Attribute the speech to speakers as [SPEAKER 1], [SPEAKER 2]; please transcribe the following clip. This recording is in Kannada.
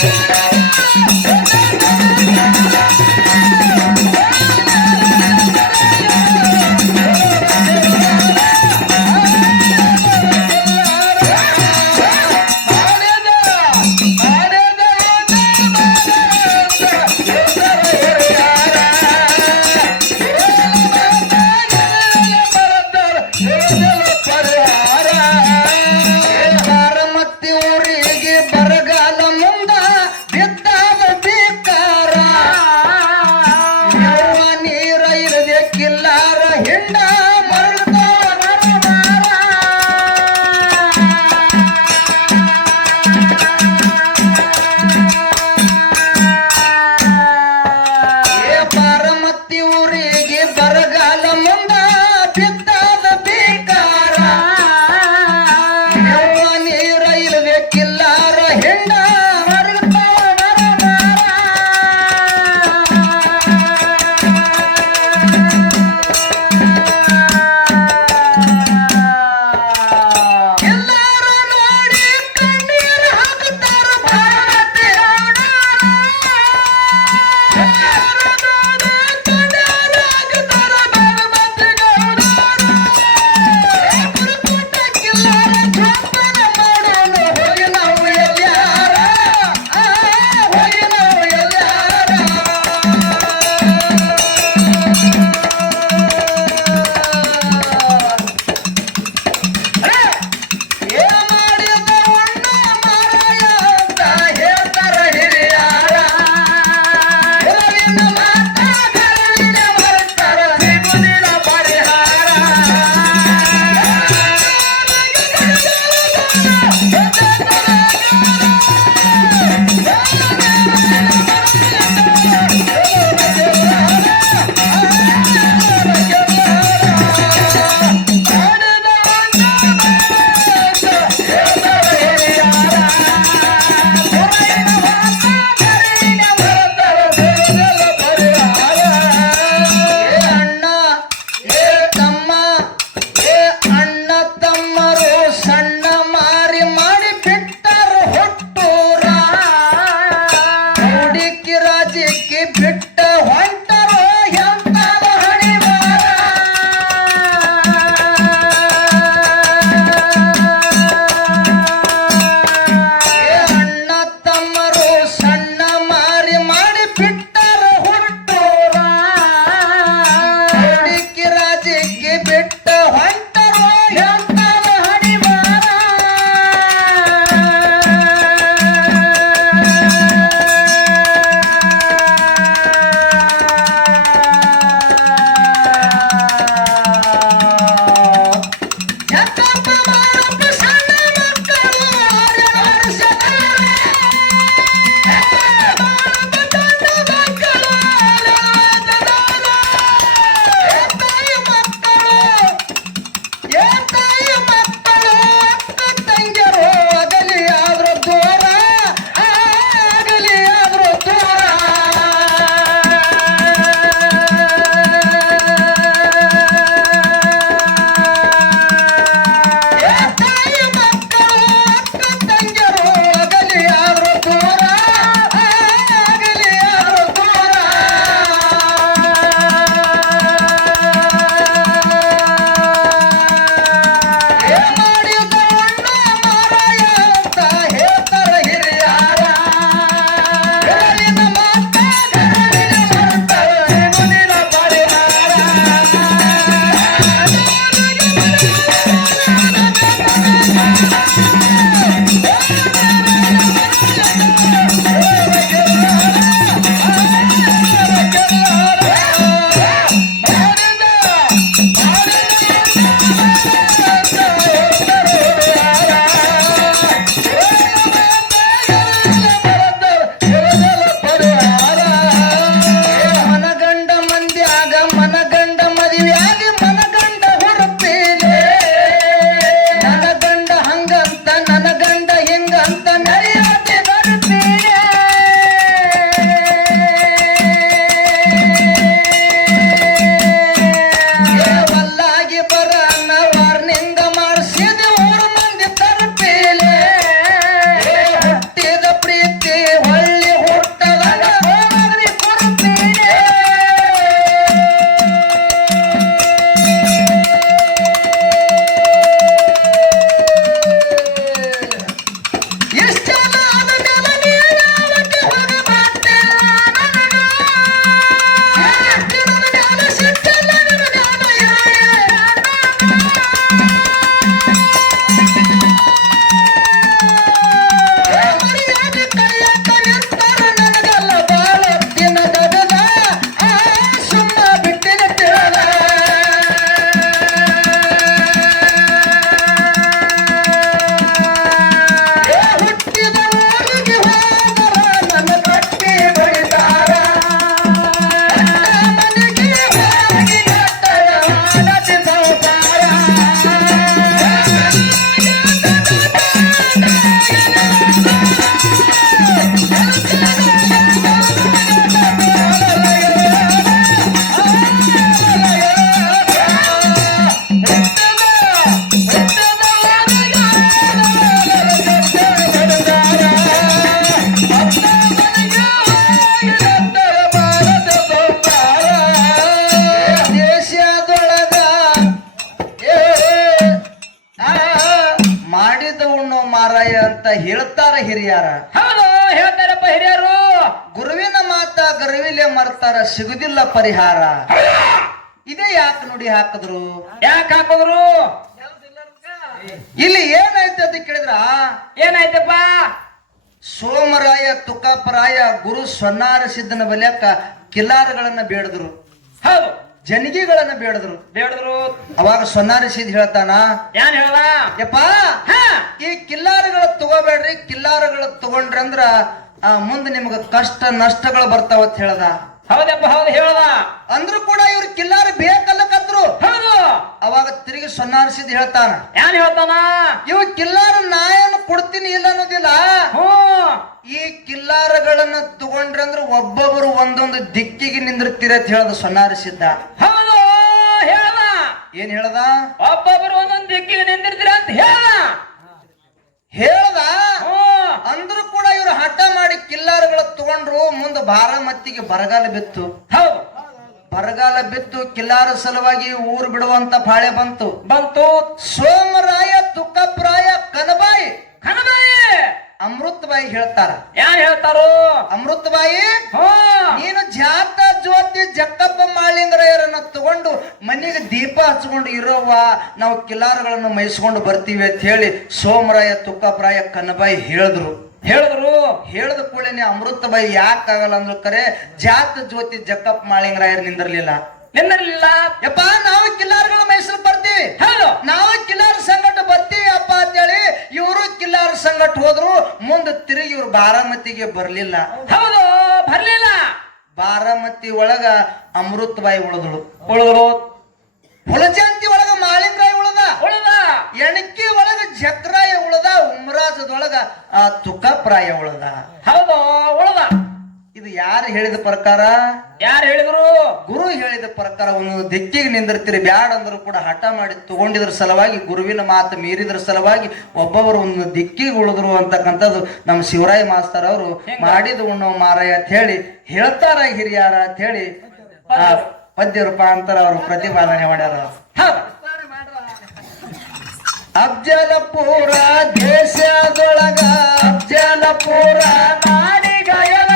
[SPEAKER 1] 谢谢。ಹಿರಿಯಾರ.
[SPEAKER 2] ಹೌದು ಹೇಳ್ತಾರಪ್ಪ ಹಿರಿಯರು.
[SPEAKER 1] ಗುರುವಿನ ಮಾತ ಗರ್ವಿಲೆ ಮರ್ತಾರ ಸಿಗುದಿಲ್ಲ ಪರಿಹಾರ. ಇದೇ ಯಾಕೆ ನುಡಿ ಹಾಕಿದ್ರು?
[SPEAKER 2] ಯಾಕೆ ಹಾಕಿದ್ರು?
[SPEAKER 1] ಇಲ್ಲಿ ಏನಾಯ್ತು ಅಂತ ಕೇಳಿದ್ರ?
[SPEAKER 2] ಏನಾಯ್ತಪ್ಪ?
[SPEAKER 1] ಸೋಮರಾಯ ತುಕಾಪರಾಯ ಗುರು ಸ್ವನ್ನಾರ ಸಿದ್ಧನ ಬಲ್ಯಕ್ಕ ಕಿಲ್ಲಾರಗಳನ್ನ ಬೇಡದ್ರು.
[SPEAKER 2] ಹೌದು.
[SPEAKER 1] ಜನಿಗೆಗಳನ್ನ ಬೇಡದ್ರು.
[SPEAKER 2] ಬೇಡದ್ರು.
[SPEAKER 1] ಅವಾಗ ಸೊನ್ನಾರಿ ಸಿದ್ಧ ಹೇಳ್ತಾನ
[SPEAKER 2] ಯಾನ್ ಹೇಳ
[SPEAKER 1] ಯಪ್ಪ
[SPEAKER 2] ಹಾ.
[SPEAKER 1] ಈ ಕಿಲ್ಲಾರಗಳ ತಗೋಬೇಡ್ರಿ ಕಿಲ್ಲಾರಗಳ ತಗೊಂಡ್ರಂದ್ರ ಆ ಮುಂದೆ ನಿಮ್ಗ ಕಷ್ಟ ನಷ್ಟಗಳು ಬರ್ತಾವ ಅಂತ ಹೇಳ್ದ.
[SPEAKER 2] ಹೌದಪ್ಪ ಹೌದು ಹೇಳದ.
[SPEAKER 1] ಅಂದ್ರೂ ಕೂಡ ಇವ್ರ ಕಿಲ್ಲಾರ
[SPEAKER 2] ಹೌದು
[SPEAKER 1] ಅವಾಗ ತಿರುಗಿ ಸನ್ನಾನಿಸಿದ್ ಹೇಳ್ತಾನ
[SPEAKER 2] ಏನ್ ಹೇಳ್ತಾನ?
[SPEAKER 1] ಇವ ಕಿಲ್ಲಾರ ನಾಯನ್ನು ಕೊಡ್ತೀನಿ ಇಲ್ಲ ಅನ್ನೋದಿಲ್ಲ. ಈ ಕಿಲ್ಲಾರಗಳನ್ನ ಅಂದ್ರೆ ಒಬ್ಬೊಬ್ಬರು ಒಂದೊಂದು ದಿಕ್ಕಿಗೆ ನಿಂದಿರ್ತೀರ ಅಂತ ಹೇಳ್ದ ಸೊನ್ನಾರಿಸಿದ್ದ
[SPEAKER 2] ಹೌದು ಹೇಳದ.
[SPEAKER 1] ಏನ್ ಹೇಳ್ದ?
[SPEAKER 2] ಒಬ್ಬೊಬ್ಬರು ಒಂದೊಂದು ದಿಕ್ಕಿಗೆ ನಿಂದಿರ್ತೀರ ಅಂತ ಹೇಳ
[SPEAKER 1] ಹೇಳದ? ಅಂದ್ರೂ ಕೂಡ ಇವ್ರು ಹಠ ಮಾಡಿ ಕಿಲ್ಲಾರಗಳ ತಗೊಂಡ್ರು ಮುಂದೆ ಬಾರಾಮತಿಗೆ ಬರಗಾಲ ಬಿತ್ತು.
[SPEAKER 2] ಹೌದು.
[SPEAKER 1] ಬರಗಾಲ ಬಿತ್ತು ಕಿಲ್ಲಾರ ಸಲುವಾಗಿ ಊರು ಬಿಡುವಂತ ಪಾಳೆ ಬಂತು.
[SPEAKER 2] ಬಂತು
[SPEAKER 1] ಸೋಮರಾಯ ತುಕ್ಕಪ್ರಾಯ ಕನಬಾಯಿ.
[SPEAKER 2] ಕನಬಾಯಿ!
[SPEAKER 1] ಅಮೃತಬಾಯಿ ಹೇಳ್ತಾರ.
[SPEAKER 2] ಯಾರು ಹೇಳ್ತಾರೋ?
[SPEAKER 1] ಅಮೃತಬಾಯಿ
[SPEAKER 2] ಬಾಯಿ
[SPEAKER 1] ನೀನು ಜಾತ ಜ್ಯೋತಿ ಜಕ್ಕಪ್ಪ ಮಾಳಿಂಗರಯ್ಯರನ್ನ ತಗೊಂಡು ಮನೆಗೆ ದೀಪ ಹಚ್ಕೊಂಡು ಇರೋವ ನಾವು ಕಿಲ್ಲಾರಗಳನ್ನು ಮೈಸ್ಕೊಂಡು ಬರ್ತೀವಿ ಅಂತ ಹೇಳಿ ಸೋಮರಾಯ ತುಕ್ಕಪ್ರಾಯ ಕನಬಾಯಿ ಹೇಳಿದ್ರು.
[SPEAKER 2] ಹೇಳಿದ್ರು
[SPEAKER 1] ಹೇಳಿದ ಕೂಡಲೇ ಅಮೃತಬಾಯಿ ಯಾಕಾಗಲ್ಲ ಅಂದ್ರು ಕರೆ ಜಾತ ಜ್ಯೋತಿ ಜಕ್ಕಪ್ಪ ಮಾಳಿಂಗರಾಯರ್ ನಿಂದಿರ್ಲಿಲ್ಲ.
[SPEAKER 2] ನಿಂದಿರ್ಲಿಲ್ಲ.
[SPEAKER 1] ಯಪ್ಪ ನಾವು ಕಿಲ್ಲಾರ್ಗಳ ಮೈಸೂರು ಬರ್ತೀವಿ.
[SPEAKER 2] ಹೌದು.
[SPEAKER 1] ನಾವು ಕಿಲ್ಲಾರ್ ಸಂಗಟ ಬರ್ತೀವಿ ಅಪ್ಪ ಅಂತೇಳಿ ಇವರು ಕಿಲ್ಲಾರ ಸಂಗಟ ಹೋದ್ರು ಮುಂದೆ ತಿರುಗಿ ಇವ್ರು ಬಾರಾಮತಿಗೆ ಬರ್ಲಿಲ್ಲ.
[SPEAKER 2] ಹೌದು ಬರ್ಲಿಲ್ಲ.
[SPEAKER 1] ಬಾರಾಮತಿ ಒಳಗ ಅಮೃತ ಬಾಯಿ ಉಳಿದಳು.
[SPEAKER 2] ಉಳಿದ್ರು
[SPEAKER 1] ಹುಲಜಂತಿ ಒಳಗ ಮಾಳಿಂಗರಾಯ ಉಳದ ಎಣಕಿ ಒಳಗ ಜಕ್ರಾಯ ಉಳದ ಉಮ್ರಾಜದೊಳಗ ಆ ತುಕಪ್ರಾಯ ಉಳದ.
[SPEAKER 2] ಹೌದು ಉಳದ.
[SPEAKER 1] ಇದು ಯಾರು ಹೇಳಿದ ಪ್ರಕಾರ?
[SPEAKER 2] ಯಾರು ಹೇಳಿದ್ರು?
[SPEAKER 1] ಗುರು ಹೇಳಿದ ಪ್ರಕಾರ ಒಂದು ದಿಕ್ಕಿಗೆ ನಿಂದಿರ್ತೀರಿ. ಬ್ಯಾಡ ಅಂದ್ರು ಕೂಡ ಹಠ ಮಾಡಿ ತಗೊಂಡಿದ್ರ ಸಲುವಾಗಿ ಗುರುವಿನ ಮಾತು ಮೀರಿದ್ರ ಸಲುವಾಗಿ ಒಬ್ಬೊಬ್ಬರು ಒಂದು ದಿಕ್ಕಿಗೆ ಉಳಿದ್ರು ಅಂತಕ್ಕಂಥದ್ದು ನಮ್ಮ ಶಿವರಾಯ ಮಾಸ್ತರ್ ಅವರು ಮಾಡಿದ ಉಣ್ಣೋ ಮಾರಾಯ ಅಂತ ಹೇಳಿ ಹೇಳ್ತಾರ ಹಿರಿಯಾರ ಅಂತ ಹೇಳಿ ಪದ್ಯ ರೂಪಾಂತರ ಅವರು ಪ್ರತಿಪಾದನೆ ಮಾಡ್ಯಾರ. ಅಫ್ಜಲಪುರ ದೇಶದೊಳಗ ಅಫ್ಜಲಪುರ ನಾಡಿಗಾಯನ